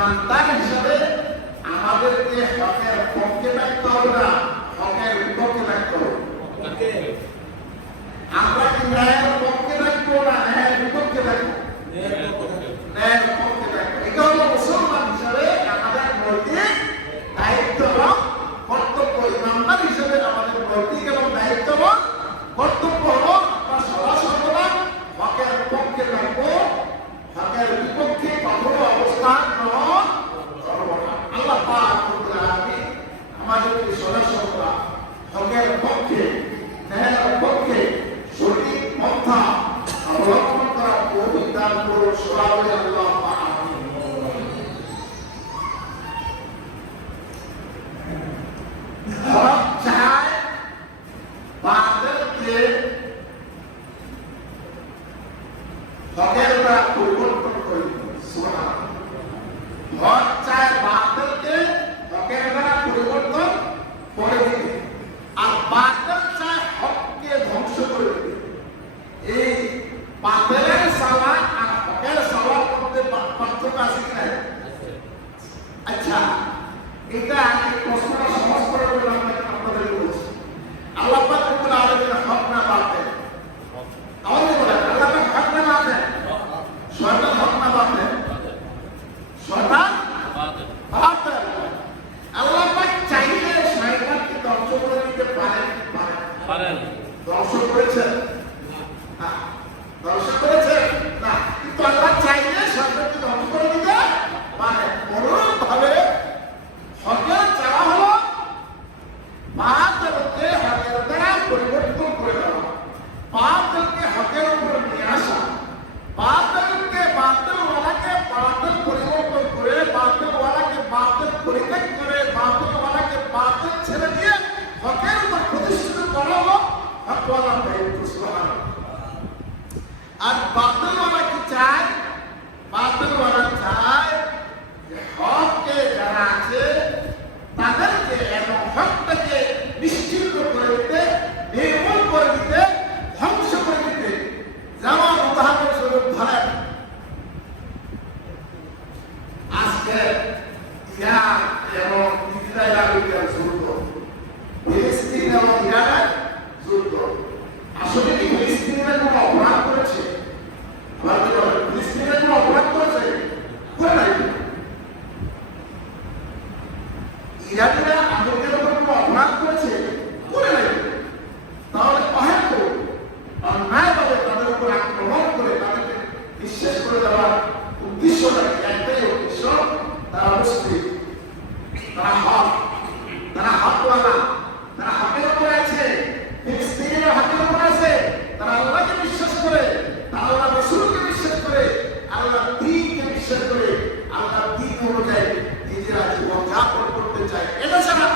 ইমানদার হিসাবে আমাদেরকে হকের পক্ষে থাকতে হবে না, হকের বিপক্ষে থাকতে হবে। আমরা কি ন্যায়ের পক্ষে থাকবো না ন্যায়ের বিপক্ষে থাকবো? ন্যায়ের পক্ষে থাকবো। এটা হলো মুসলমান হিসাবে আমাদের নৈতিক দায়িত্ব এবং কর্তব্য। ইমানদার হিসাবে আমাদের নৈতিক এবং দায়িত্ব এবং কর্তব্য হলো আমরা সদা সর্বদা হকের পক্ষে থাকবো, হকের বিপক্ষে কখনো অবস্থান গ্রহণ করবো না। আল্লাহ পাক রব্বুল আলামিন আমাদেরকে সদা সর্বদা হকের পক্ষে, ন্যায়ের পক্ষে সঠিক পন্থা অবলম্বন করা তৌফিক দান করুন। সবাই আল্লাহ আমিন। হক চায় বাতিলকে হকের দ্বারা পরিবর্তন করে দিন। সুবহানাল্লাহ। হক চায় বাতিলকে হকের দ্বারা পরিবর্তন করে দিন, আর বাতিল চায় হককে ধ্বংস করে দিন। এই বাতিলের সালাত আর হকের সালাত মধ্যে পার্থক্য আছে কি নাই? আচ্ছা, এটা এই প্রশ্নটা সহজ করে বলে আপনাদের বলছি। আল্লাহ পাক রব্বুল আলামিন হক না বাতিল? আমাদের বলেন আল্লাহ পাক হক না বাতিল? শয়তান হক না বাতিল? শয়তান বাতিল। আল্লাহ পাক চাইলে শয়তানকে ধ্বংস করে দিতে পারেন? পারেন। ধ্বংস করেছেন? না। ধ্বংস করেছেন? না। কিন্তু আল্লাহ চাইলে শয়তানকে ধ্বংস করে দিতে পারেন। অনুরূপভাবে হকের চাওয়া হলো বাতিলকে হকের দ্বারা পরিবর্তন করে দেওয়া, বাতিলকে হকের উপর নিয়ে আসা, বাতিলকে বাতিলওয়ালাকে বাতিল পরিবর্তন করে, বাতিলওয়ালাকে বাতিল পরিত্যাগ করে, বাতিলওয়ালাকে বাতিল ছেড়ে দিয়ে হকের উপর প্রতিষ্ঠিত করা হলো হকওয়ালার দায়িত্ব। সুবহানাল্লাহ। আর বাতিলওয়ালা কি চায়? বাতিলওয়ালা চায় যে হককে যারা আছে তাদেরকে এবং হকটাকে নিশ্চিন্ত করে দিতে, নির্মূল করে দিতে, ধ্বংস করে দিতে। যেমন উদাহরণস্বরূপ ধরেন আজকে ইরান এবং ইসরায়েলের যুদ্ধ, ফিলিস্তিন এবং ইরানের যুদ্ধ। আসলে কি ফিলিস্তিনিরা কোনো অপরাধ করেছে? ফিলিস্তিনিরা কোনো অপরাধ করেছে? করে নাই। ইরানিরা আমেরিকার উপর কোনো অপরাধ করেছে? করে নাই। তাহলে অহেতু অন্যায়ভাবে তাদের উপর আক্রমণ করে তাদেরকে নিঃশেষ করে দেওয়ার উদ্দেশ্যটা একটাই উদ্দেশ্য, তারা মুসলিম, তারা হক, তারা হকওয়ালা, তারা হকের উপর আছে। ফিলিস্তিনিরা হকের উপর আছে, তারা আল্লাহকে বিশ্বাস করে, তারা আল্লাহ রাসূলকে বিশ্বাস করে, আল্লাহর দ্বীনকে বিশ্বাস করে, আল্লাহর দ্বীন অনুযায়ী নিজেরা জীবন যাপন করতে চায়। এটা ছাড়া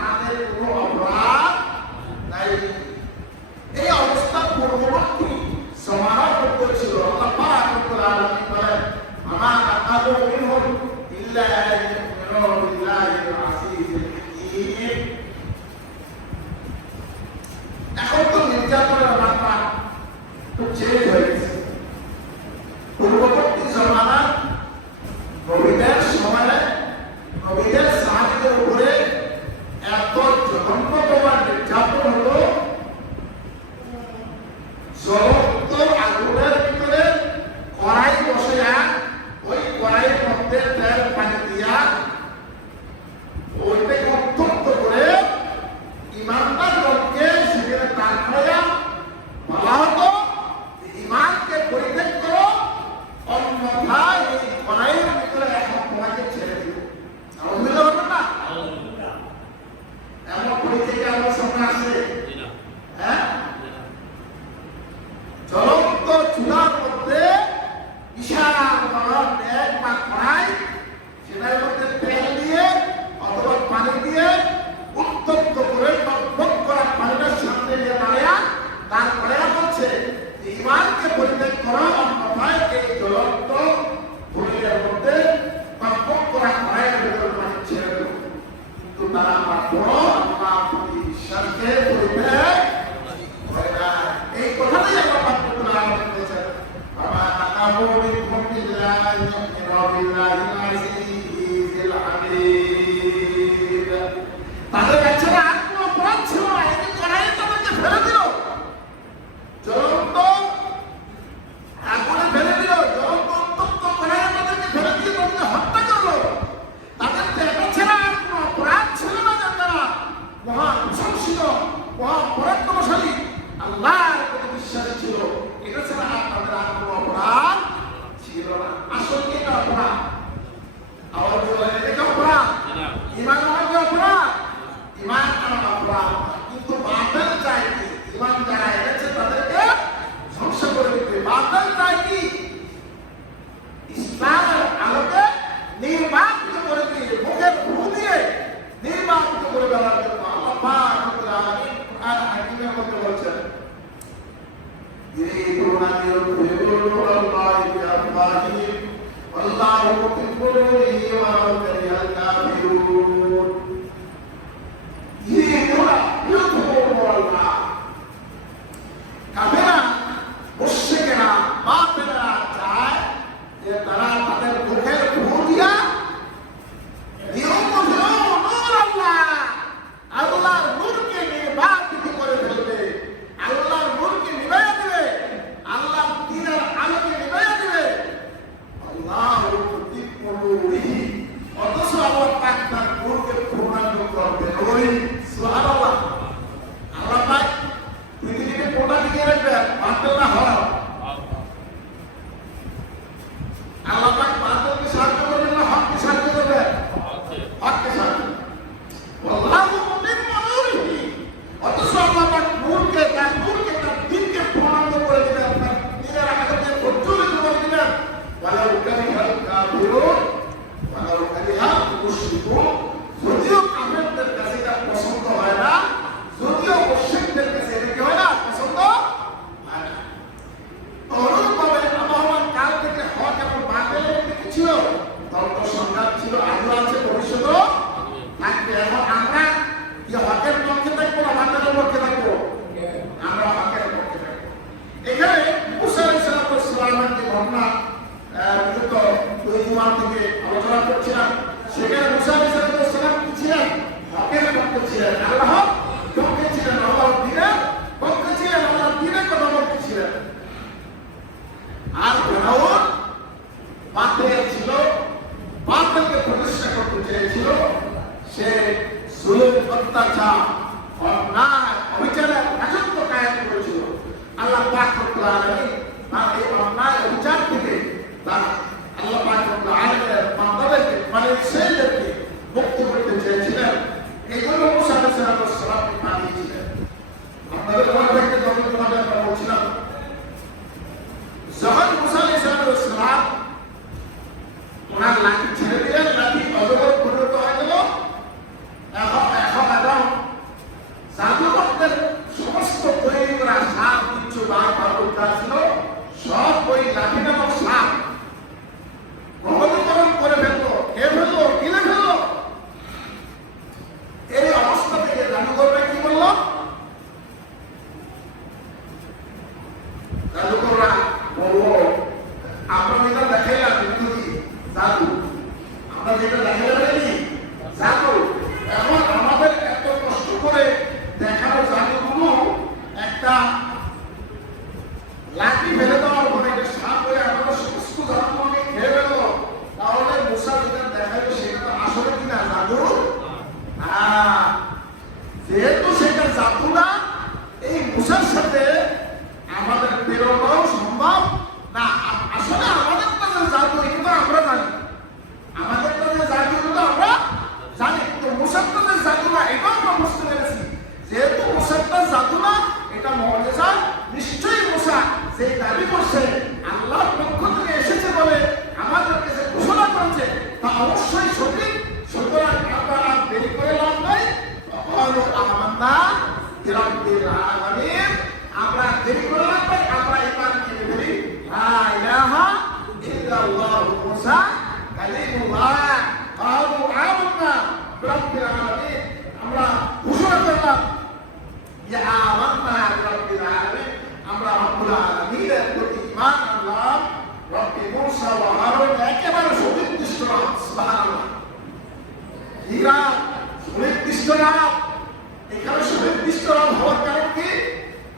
তাদের কোনো অপরাধ নাই। এই অবস্থা পূর্ববর্তী সমারোহ করেছিল। আল্লাহ পাক রব্বুল আলামিন বলেন, আমা আকাবু মিনহুম ইল্লা আন ইউমিনু বিল্লাহিল আজিজিল হাকীম। এখন তো নির্যাতনের মাত্রা তো চেঞ্জ হয়ে গেছে। পূর্ববর্তী জমানার নবীদের সময়ে নবীদের সাহাবীদের উপরে এত জঘন্যতম নির্যাতন হলো, জ্বলন্ত আগুনের ভিতরে কড়াই বসাইয়া ওই কড়াইয়ের মধ্যে তেল পানি দিয়া ওইটাকে উত্তপ্ত করে ইমানদারকে সেখানে দাঁড় করাইয়া বলা হতো ইমানকে পরিত্যাগ করো, অন্যথায় এই কড়াইয়ের ভিতরে এখন তোমাকে ছেড়ে দিব। আলহামদুলিল্লাহ বলবেন না? এমন পরিস্থিতি আমার সামনে আসে। হ্যাঁ, জ্বলন্ত চুলার মধ্যে বিশাল বড় ট্যাঙ্ক বা কড়াই, সেটার মধ্যে তেল দিয়ে অথবা পানি দিয়ে উত্তপ্ত করে টকবক করা পানিটার সামনে দিয়ে দাঁড়িয়ে তারপরে বলছে ইমানকে পরিত্যাগ করা, অন্যথায় এই জ্বলন্ত ভূমির মধ্যে টকবক করা কড়াইয়ের ভিতরে পানি ছেড়ে দেব। কিন্তু তারা আমার বড় আল্লাহ প্রতি বিশ্বাসকে পরিত্যাগ করে না। এই কথাটাই আল্লাহ পাক রব্বুল আলামিন বলেছেন, আমা আকাবু মিনহুম ইল্লা আন ইউমিনু বিল্লাহিল আজিজিল بكفره ولو كره الكافرون يريدون يطفئوا الله কাফেররা মুশরিকেরা বাতিলরা চায় যে তারা তাদের মুখের ধুঁ দিয়া আল্লাহর নূরকে নির্বাপিত করে ফেলবে, আল্লাহর নূরকে নিভাইয়া দিবে, আল্লাহর দ্বীনের আলোকে নিভাইয়া দিবে। আল্লাহু মুতিক্কুলুহি, অথচ আল্লাহ পাক তার নূরকে পূর্ণাঙ্গ করবে। সুবহানাল্লাহ। আল্লাহ পাক পৃথিবীকে কোটা দিয়ে রাখবে, বাতিল না হয়। আল্লাহ পাক বাতিলকে সাহায্য করবেন না হককে সাহায্য করবেন? হককে সাহায্য। আল্লাহু মুতিক্কুলুহি, অথচ আল্লাহ পাক নূরকে তার দ্বীনকে পূর্ণাঙ্গ করে দিবেন, তার দ্বীনের আলোকে প্রজ্বলিত করে দিবেন। ওয়ালাউ কারিহাল কাফিরুন ওয়ালাউ কারিহাল মুশরিকুন, যদিও কাফেরদের কাছে এটা পছন্দ হয় না, যদিও মুশরিকদের কাছে এটা কি হয় না, পছন্দ হয় না। অনুরূপভাবে আবহমান কাল থেকে হক এবং বাতিলের মধ্যে কি ছিল? দ্বন্দ্ব সংঘাত ছিল, আজও আছে, ভবিষ্যতেও থাকবে। এখন আমরা কি হকের পক্ষে থাকবো না বাতিলের পক্ষে থাকবো? আমরা হকের পক্ষে থাকবো। এখানে মুসা আলাইহিস সালামের যে ঘটনা বিগত 2 মাস থেকে আলোচনা করছিলাম, সেখানে মুসা আলাইহিস সালাম কি ছিলেন? হকের পক্ষে ছিলেন, আল্লাহর পক্ষে ছিলেন, আল্লাহর দ্বীনের পক্ষে ছিলেন, আল্লাহর দ্বীনের কথা বলতে ছিলেন। আর ফিরআউন বাতিল ছিল, বাতিলকে প্রতিষ্ঠা করতে চেয়েছিল। সে জুলুম, অত্যাচার, অন্যায়, অবিচারের রাজত্ব কায়েম করেছিল। আল্লাহ পাক রব্বুল আলামিন তার এই অন্যায় অবিচার থেকে আল্লাহ পাক রব্বুল আলামিনের বান্দাদেরকে, মানে ইসরাঈলদেরকে মুক্তি করতে চেয়েছিলেন। এই জন্য মুসা আলাইহিস সালামকে পাঠিয়েছিলেন। আপনাদের মনে রাখতে যখন তোমাদের আমরা বলছিলাম, যখন মুসা আলাইহিস সালাম ওনার লাঠি ছেড়ে দিলেন, লাঠি অজগর পরিণত হয়ে গেল। এখন জাদুকরদের সমস্ত তৈরি করা সাপ, বিচ্ছু, বাঘ, ভালুক যা ছিল, সব ওই লাঠি নামক সাপ প্রবলীকরণ করে ফেললো, খেয়ে ফেললো, গিলে ফেললো। এই অবস্থা থেকে জাদুকররা কি বলল? জাদুকররা বলল, আমরা যেটা দেখাইলাম কিন্তু কি জাদু, আমরা যেটা দেখাইলাম কি জাদু। এখন আমাদের এত কষ্ট করে দেখানো জাদুগুলো একটা লাঠি ফেলে দেওয়ার পরে একটা সাপ হয়ে আমাদের সমস্ত জাদুগুলোকে খেয়ে ফেলল, তাহলে মুসা যেটা দেখাইলো সেটা তো আসলে কিনা জাদু? যেহেতু সেটা জাদু না, এই মুসার সাথে আমাদের বেরোনোও সম্ভব না। আসলে আমাদের কাছে জাদু এটা আমরা জানি, আমাদের কাছে জাদু এটা আমরা জানি, কিন্তু মুসার কাছে জাদু না এটাও আমরা বুঝতে পেরেছি। যেহেতু মুসারটা জাদু না, এটা মুআজিজা, নিশ্চয়ই মুসা যে দাবি করছে আল্লাহর পক্ষ থেকে এসেছে বলে আমাদের কাছে ঘোষণা করেছে, তা অবশ্যই সঠিক। সুতরাং আমরা আর দেরি করে লাভ নাই। আমান্না বিরাব্বিল আলামিন, আমরা দেরি করে লাভ নাই, আমরা ঈমান নিয়ে ফেলি। লা ইলাহা ইল্লাল্লাহু মুসা কালিমুল্লাহ ক্বালু আমান্না বিরাব্বিল আলামিন, আমরা ঘোষণা করলাম যে আমান্না বিরাব্বিল আলামিন, আমরা রব্বুল আলামিনের প্রতি ঈমান আনলাম। রব্বি মুসা ওয়া হারুন একেবারে সুনির্দিষ্ট নাম। সুবহানাল্লাহ। হীরা সুনির্দিষ্ট নাম। এখানে সুনির্দিষ্ট নাম হওয়ার কারণ কি?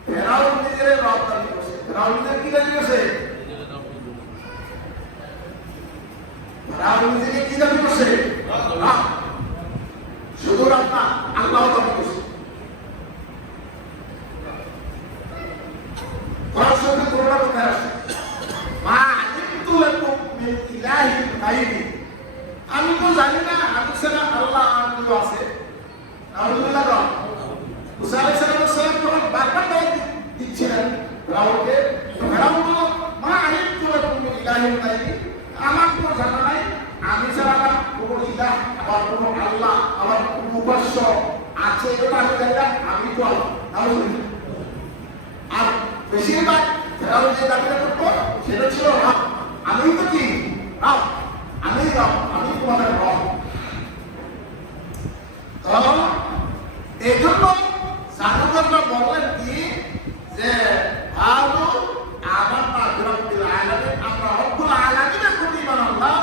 ফেরাউন নিজের রব দাবি করছে। ফেরাউন নিজের কি দাবি করছে? ফেরাউন নিজেকে কি দাবি করছে? রব। শুধু রব না, আল্লাহ দাবি করছে। কোরআন শরীফে কোরআন কোথায় আছে? মা আলিমতু লাকুম মিন ইলাহিন গায়রি, আমি তো জানি না আমি ছাড়া আল্লাহ আর কেউ আছে। আলহামদুলিল্লাহ। মুসা আলাইহিস সালাম যখন বারবার দাওয়াত দিচ্ছিলেন ফেরাউনকে, ফেরাউন বলল, মা আলিমতু লাকুম মিন ইলাহিন গায়রি, আমার কোনো জানা নাই, আমি ছাড়া কোনো ইলাহ, আবার কোনো আল্লাহ, আবার কোনো উপাস্য আছে, এটা আমি জানি না, আমি তো আল্লাহ। আলহামদুলিল্লাহ। আর বেশিরভাগ ফেরাউন যে দাবিটা করতো সেটা ছিল রাব, আমি তো কি রাব, আমি আমি রব, আমি তোমাদের রব। এই জন্য জাদুকররা বললেন কি যে আলু আমার রব্বিল আলামিন, আমরা রব্বুল আলামিনের প্রতি ঈমান আনলাম।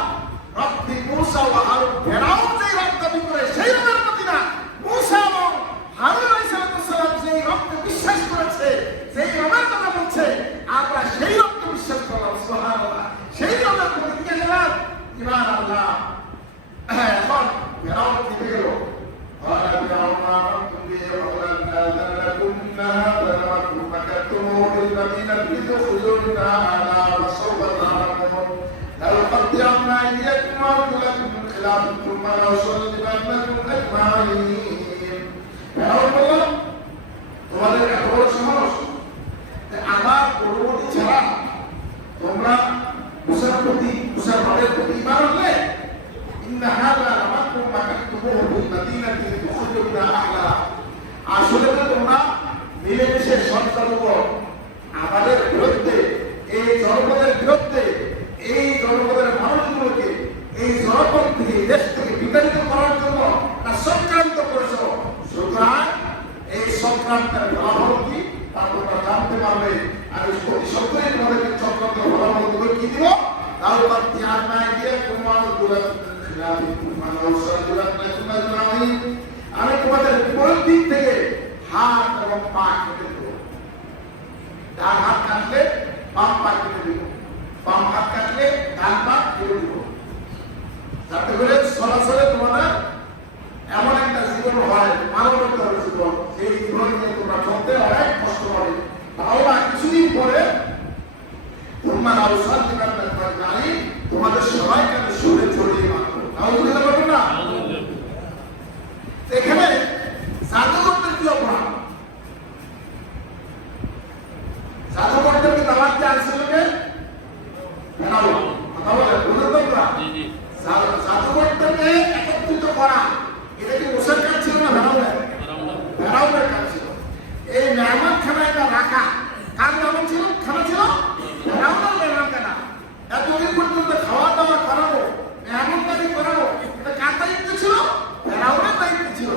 রব্বি মূসা ওয়া হারুন, ফেরাউন যেই রব দাবি করে সেই রবের প্রতি না, মূসা এবং হারুন আলাইহিস সালাম যেই রবকে বিশ্বাস করেছে, যেই রবের কথা বলছে, আমরা সেই রবকে বিশ্বাস করলাম। সুবহানাল্লাহ, সেই রবের প্রতি কি গেলাম ঈমান আনলাম। এখন ফেরাউন থেকে গেল, قال فرعون آمنت به قبل أن آذن لكم إن هذا لمكر مكرتموه بالمدينة لتخرجوا منها وسوف تعلمون لأقطعن أيديكم وأرجلكم من خلاف ثم لأصلبنكم أجمعين। ফেরাউন বলল, তোমাদের এত বড় সাহস, আমার পূর্ববর্তী ছাড়া তোমরা মুসার প্রতি, মুসার রবের প্রতি ঈমান আনলে? إن هذا لمكر مكرتموه بالمدينة لتخرجوا منها أهلها। আসলে তোমরা মিলেমিশে সন্তানগণ আমাদের বিরুদ্ধে, এই জনপদের বিরুদ্ধে, এই জনপদের মানুষগুলোকে এই জনপদ থেকে, দেশ থেকে বিতাড়িত করার জন্য চক্রান্ত করেছ। সুতরাং এই চক্রান্তের ফলাফল কি তা তোমরা জানতে পারবে। আমি অতি সত্যই তোমাদেরকে চক্রান্তের ফলাফল গুলো কি দিব, তাও তার ধ্যান নাই দিয়ে তোমার আমি তোমাদের বিপরীত দিক থেকে হাত এবং পা কেটে দেব। ডান হাত কাটলে বাম পা কেটে দেব, বাম হাত কাটলে ডান পা কেটে দেব, যাতে করে সরাসরি তোমাদের এমন একটা জীবন হয়, মানবতার জীবন, সেই জীবন নিয়ে তোমরা চলতে অনেক কষ্ট হবে। তাহলে কিছুদিন পরে তোমরা আলোচনা দিবেন জানি তোমাদের সবাইকে আমি সরে ছড়িয়ে মানবো। না এখানে জাদুকরদের কি অপরাধ? জাদুকরদেরকে দাওয়াত দিয়ে আসছিলেন কথা বলে তোমরা জাদুকরদেরকে একত্রিত করা, এটা কি মুসার কাজ ছিল না ফেরাউনের কাজ ছিল? এই মেহমান খানায় রাখা কার মেহমান ছিল? খানা ছিল ফেরাউনের মেহমান খানা। এতদিন পর্যন্ত খাওয়া দাওয়া করানো, মেহমানদারি করানো, এটা কার দায়িত্ব ছিল? ফেরাউনের দায়িত্ব ছিল।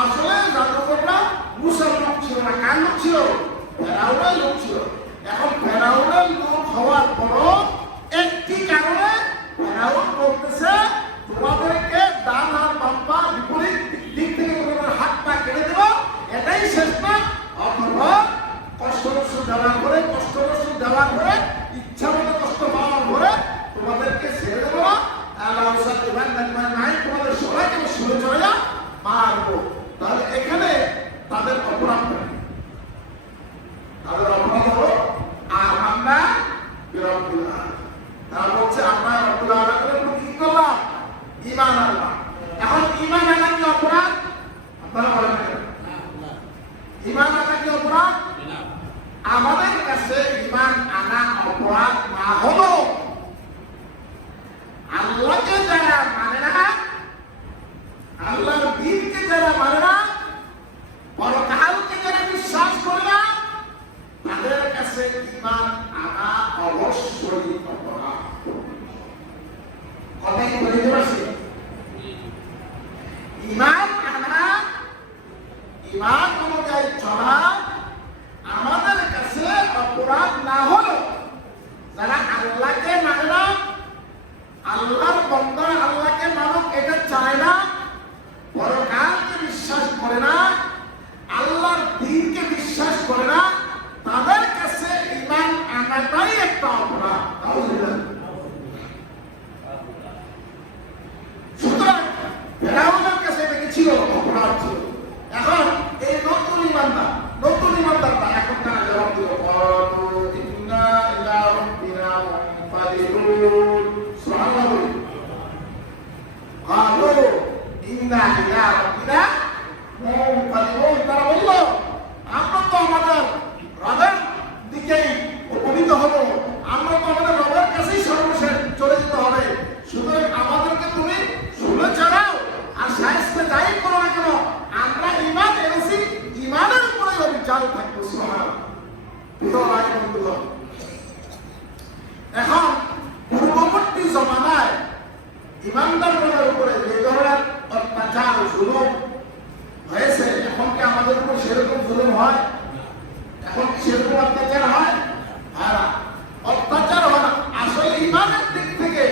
আসলে জাদুকররা মুসার লোক ছিল না, কার লোক ছিল? ফেরাউনের লোক ছিল। এখন ফেরাউনের লোক হওয়ার পরও একটি কারণে ফেরাউন বলতেছে তোমাদেরকে ডান আর বাম পা বিপরীত দিক থেকে তোমাদের হাত পা কেটে দেব, এটাই শেষ না। অথবা কষ্ট দেওয়ার পরে, ইচ্ছা মতো কষ্ট পাওয়ার পরে তোমাদেরকে ছেড়ে দেবো না, তোমাদের সবাইকে শুনে চলে যা মারবো। তাহলে এখানে তাদের অপরাধ নেই, তাদের অপরাধ হলো আর আমরা বিরব্বিল আলামিন। তারা বলছে আমরা রব্বুল আলামিনের প্রতি কি করলাম? ঈমান আনলাম। এখন ঈমান আনা কি অপরাধ? আপনারা বলেন না, ঈমান আনা কি অপরাধ? আমাদের কাছে ঈমান আনা অপরাধ না হলো আল্লাহকে যারা মানে না, আল্লাহর দ্বীনকে যারা মানে না, পরকালকে যারা বিশ্বাস করে না, তাদের কাছে ঈমান আনা অবশ্যই অপরাধ। কথা কি বুঝতে পারছি? ঈমান আনা, ঈমান অনুযায়ী চলা আমাদের কাছে অপরাধ না হলো যারা আল্লাহকে মানে না, আল্লাহর বান্দা আল্লাহকে মানব এটা চায় না, পরকালকে বিশ্বাস করে না, আল্লাহর দ্বীনকে বিশ্বাস করে না, তাদের কাছে ঈমান আনাটাই একটা অপরাধ। সুতরাং ফেরাউনের কাছে এটা কি ছিল? অপরাধ ছিল। এখন এই নতুন ইমানদাররা এখন তারা জবাব দিল, ইন্না ইলা রাব্বিনা মুনকালিবুন। সুবহানাল্লাহ। ক্বালু ইন্না ইলা রাব্বিনা মুনকালিবুন। তারা বলল আমরা তো আমাদের রবের দিকেই উপনীত হব, আমরা তো আমাদের রবের কাছেই সর্বশেষ চলে যেতে হবে। সুতরাং আমাদেরকে তুমি শুনে ছাড়াও আর শায়েস্তা যাই করো না কেন, আমরা ঈমান এনেছি, ঈমানের উপরে অবিচার থাকবো। সুবহানাল্লাহ। এখন পূর্ববর্তী জমানায় ইমানদারদের উপরে যে ধরনের অত্যাচার জুলুম হয়েছে, এখন কি আমাদের উপর সেরকম জুলুম হয়? এখন কি সেরকম অত্যাচার হয়? অত্যাচার হয় না। আসলে ইমানের দিক থেকে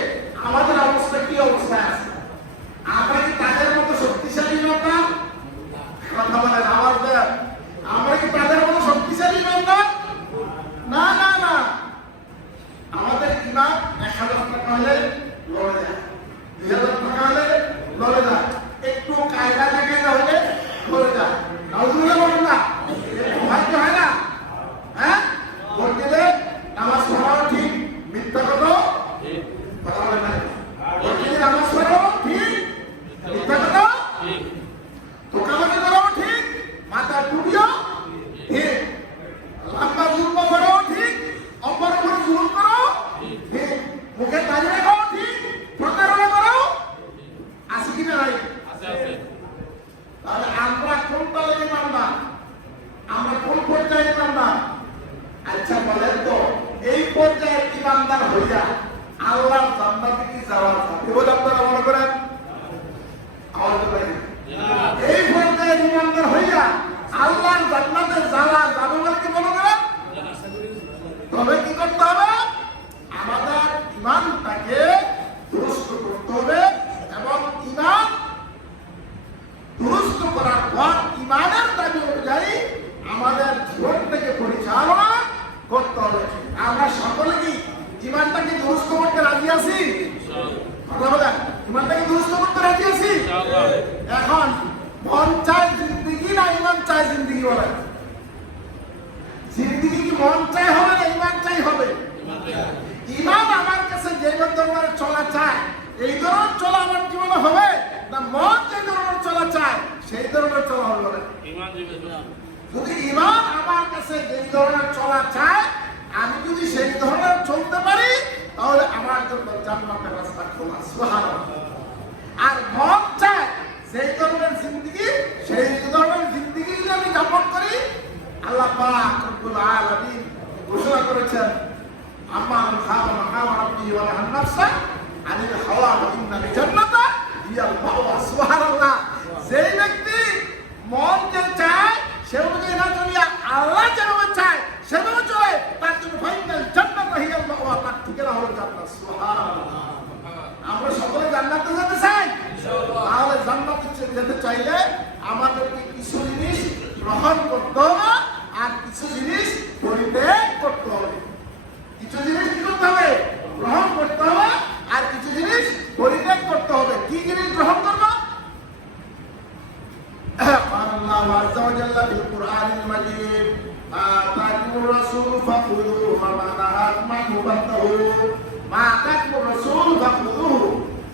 আমাদের অবস্থা কি অবস্থায় আছে? আমরা কি তাদের মতো শক্তিশালী ইমানদার? কথা বলেন, আওয়াজ দেন। আমরা কি তাদের মতো শক্তিশালী ইমানদার? না না না। আমাদের ইমান 1000 টাকা হলে লড়ে যায়, 2000 টাকা হলে লড়ে যায়, একটু কায়দা থেকে হলে লড়ে যায়। নাউজুবিল্লাহ বলেন না, ভয় কি হয় না? হ্যাঁ, ভোট দিলে নামাজ পড়াও ঠিক, মিথ্যা কথা কথা বলে না। ভোট দিলে নামাজ পড়াও ঠিক, মিথ্যা কথা ঠিক, তোকাবাজি করাও ঠিক, মাথার টুপিও ঠিক, লম্বা জুলম করাও ঠিক, অপর উপর জুলুম করাও ঠিক, মুখে দাঁড়িয়ে রাখাও ঠিক, প্রতারণা করাও আছে কিনা নাই? তাহলে আমরা কোন দলে ইমানদার? আমরা কোন পর্যায়ে ইমানদার? আচ্ছা বলেন তো, এই পর্যায়ে ইমানদার হইয়া আল্লাহর জান্নাতে কি যাওয়া যাবে বলে আপনারা মনে করেন? এই পর্যায়ে ইমানদার হইয়া আল্লাহর জান্নাতে যাওয়া যাবে বলে কি মনে করেন? তবে কি করতে হবে? আমাদের ইমানটাকে দুরুস্ত করতে হবে, এবং ইমান দুরুস্ত করার পর ইমানের দাবি অনুযায়ী আমাদের জীবনটাকে পরিচালনা করতে হবে। আমরা সকলে কি ইমানটাকে দুরুস্ত করতে রাজি আছি? কথা বলেন, ইমানটাকে দুরুস্ত করতে রাজি আছি? এখন মন চায় জিন্দিগি না ইমান চায় জিন্দিগি? বলেন, জিন্দিগি কি মন চাই হবে না ইমান চাই হবে? ইমান আমার কাছে যে ধরনের চলা চায় এই ধরনের চলা আমার জীবনে হবে না মন যে ধরনের চলা চায় সেই ধরনের চলা হবে? যদি ইমান আমার কাছে যে ধরনের চলা চায় আমি যদি সেই ধরনের চলতে পারি তাহলে আমার জন্য জান্নাতের রাস্তা খোলা। সুবহানাল্লাহ। আর মন চায় সেই ধরনের জিন্দেগি, সেই ধরনের জিন্দেগি যদি আমি যাপন করি, আল্লাহ পাক রব্বুল আলামিন ঘোষণা করেছেন, আম্মা মান খাফা মাকাম রাব্বিহি ওয়া নাহা নাফসা আনিল হাওয়া ফা ইন্নাল জান্নাতা হিয়াল মাওয়া। সুবহানাল্লাহ। যেই ব্যক্তি মন যে চায় সে অনুযায়ী না চলিয়া আল্লাহ যেভাবে চায় সেভাবে চলে, তার জন্য ফাইনাল জান্নাত হিয়াল মাওয়া, তার ঠিকানা হলো জান্নাত। সুবহানাল্লাহ। আমরা সকলে জান্নাতে যেতে চাই। তাহলে জান্নাতে যেতে চাইলে আমাদেরকে কিছু জিনিস গ্রহণ করতে হবে আর কিছু জিনিস পরিত্যাগ করতে হবে। কিছু জিনিস কি করতে হবে? গ্রহণ করতে হবে আর কিছু জিনিস পরিত্যাগ করতে হবে। কি জিনিস গ্রহণ করবো? আল্লাহু আযজা ওয়া জাল্লা ফিল কুরআনিল মাজিদ, আতাকুর রাসূল ফাখুযুহু ওয়া মা নাহাকুম আনহু ফান্তাহু, মা আতাকুর রাসূল ফাখুযুহু।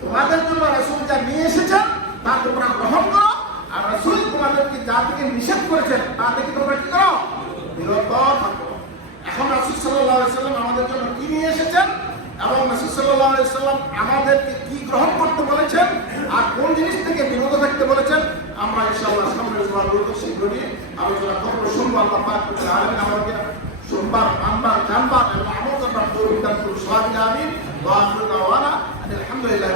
তোমাদের জন্য রাসূল যা নিয়ে এসেছেন তা তোমরা গ্রহণ করো, আর রাসূল তোমাদেরকে যা থেকে নিষেধ করেছেন তা থেকে তোমরা কি করো? বিরত থাকো। এখন রাসূল সাল্লাল্লাহু আলাইহি ওয়াসাল্লাম আমাদের জন্য কি নিয়ে এসেছেন এবং রাসূল সাল্লাল্লাহু আলাইহি ওয়াসাল্লাম আমাদেরকে কি গ্রহণ করতে বলেছেন আর কোন জিনিস থেকে বিরত থাকতে বলেছেন, আমরা ইনশাআল্লাহ সামনের জুমাগুলোতে শীঘ্রই আলোচনা করব। শুনবো। আল্লাহ পাক রব্বুল আলামিন আমাদেরকে শুনবার, মানবার, জানবার এবং আমল করবার তৌফিক দান করুন। আমিন। ওয়া আখিরু দাওয়ানা আলহামদুলিল্লাহ।